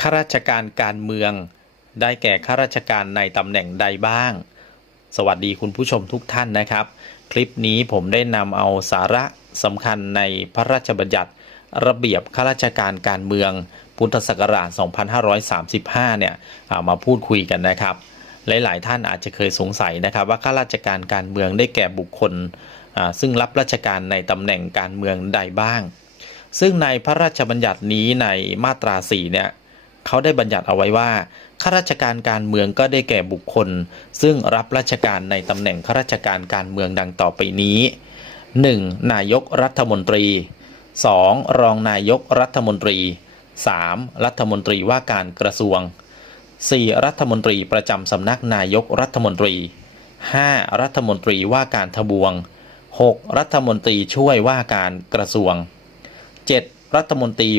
ข้าราชการการเมือง ได้แก่ข้าราชการในตำแหน่งใดบ้าง สวัสดีคุณผู้ชมทุกท่านนะครับ คลิปนี้ผมได้นำเอาสาระสำคัญในพระราชบัญญัติ ระเบียบข้าราชการการเมือง พุทธศักราช 2535 เนี่ยเอามาพูดคุยกันนะครับ หลาย ๆ ท่านอาจจะเคยสงสัยนะครับ ว่าข้าราชการการเมืองได้แก่บุคคล ซึ่งรับราชการในตำแหน่งการเมืองใดบ้าง ซึ่งในพระราชบัญญัตินี้ในมาตรา 4 เนี่ย เขาได้บัญญัติเอาไว้ว่าข้าราชการการเมืองก็ได้แก่บุคคล ซึ่งรับราชการในตำแหน่งข้าราชการการเมืองดังต่อไปนี้ 1. นายกรัฐมนตรี 2. รองนายกรัฐมนตรี 3. รัฐมนตรีว่าการกระทรวง 4. รัฐมนตรีประจำสำนักนายกรัฐมนตรี 5. รัฐมนตรีว่าการทบวง 6. รัฐมนตรีช่วยว่าการกระทรวง 7. รัฐมนตรี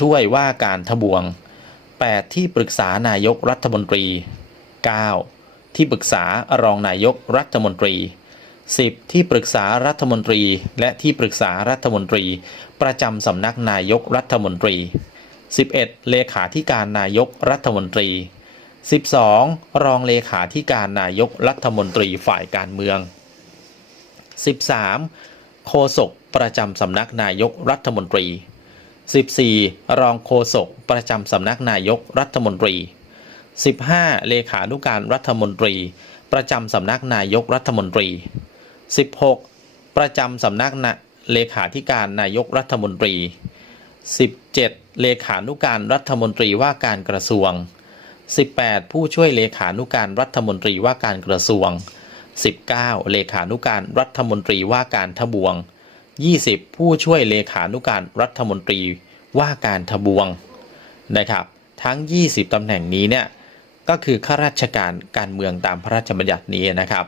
ช่วยว่าการทบวง 8. ที่ปรึกษานายกรัฐมนตรี 9. ที่ปรึกษารองนายกรัฐมนตรี 10. ที่ปรึกษารัฐมนตรี และที่ปรึกษารัฐมนตรี ประจำสำนักนายกรัฐมนตรี 11. เลขาธิการนายกรัฐมนตรี 12. รองเลขาธิการนายกรัฐมนตรีฝ่ายการเมือง 13. โฆษกประจำสำนักนายกรัฐมนตรี 14. รองโฆษกประจำสำนักนายกรัฐมนตรี 15. เลขานุการรัฐมนตรี ประจำสำนักนายกรัฐมนตรี 16. ประจำสำนักนะเลขาธิการนายกรัฐมนตรี 17. เลขานุการรัฐมนตรีว่าการกระทรวง 18. ผู้ช่วยเลขานุการรัฐมนตรีว่าการกระทรวง 19. เลขานุการรัฐมนตรีว่าการทบวง 20. ผู้ช่วยเลขานุการรัฐมนตรีว่าการทบวงนะครับ ทั้ง 20 ตำแหน่งนี้เนี่ยก็คือข้าราชการการเมืองตามพระราชบัญญัตินี้นะครับ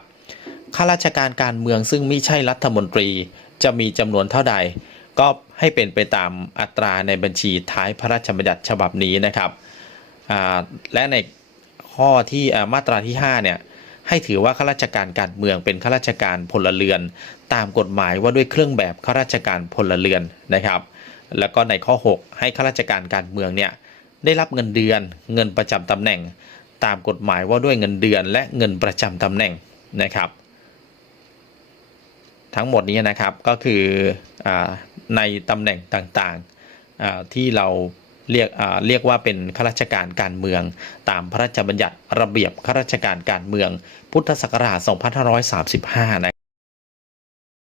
ข้าราชการการเมืองซึ่งไม่ใช่รัฐมนตรีจะมีจำนวนเท่าใด ก็ให้เป็นไปตามอัตราในบัญชีท้ายพระราชบัญญัติฉบับนี้นะครับและในข้อที่มาตราที่5เนี่ย ให้ถือว่าข้าราชการการเมืองเป็นข้าราชการพลเรือน ตามกฎหมายว่าด้วยเครื่องแบบข้าราชการพลเรือนนะครับ แล้วก็ในข้อ 6 ให้ข้าราชการการเมืองเนี่ยได้รับเงินเดือนเงินประจำตำแหน่ง ตามกฎหมายว่าด้วยเงินเดือนและเงินประจำตำแหน่งนะครับ ทั้งหมดนี้นะครับก็คืออในตำแหน่งต่างๆที่เรา เรียกเรียกว่าเป็นข้าราชการการเมือง ตามพระราชบัญญัติระเบียบข้าราชการการเมือง พุทธศักราช 2535นะ